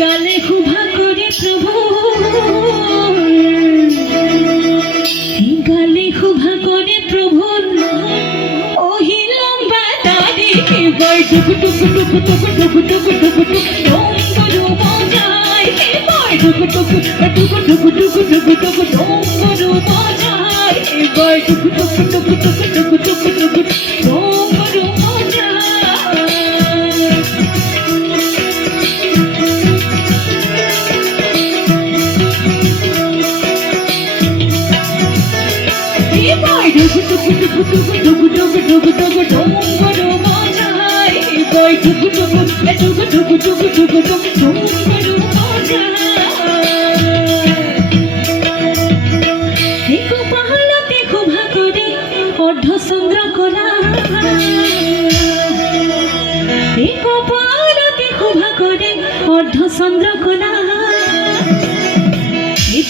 গালে খুভা করে প্রভু গালে খুভা করে প্রভু ওহি লম্বা দাড়ি এবার টুকু টুকু টুকু টুকু টুকু টুকু টুকু ডোঙ্গরু বাজায় এবার টুকু টুকু টুকু টুকু টুকু টুকু টুকু ডোঙ্গরু বাজায় এবার টুকু টুকু টুকু টুকু টুকু টুকু টুকু ডোঙ্গরু বাজায় অর্ধচন্দ্রকলা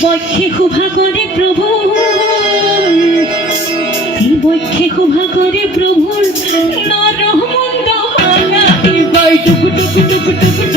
বক্ষে খুভা করে প্রভু বক্ষে খুভা করে প্রভুর নরমন্দ মালা টুকু টুকু টুকু টুকু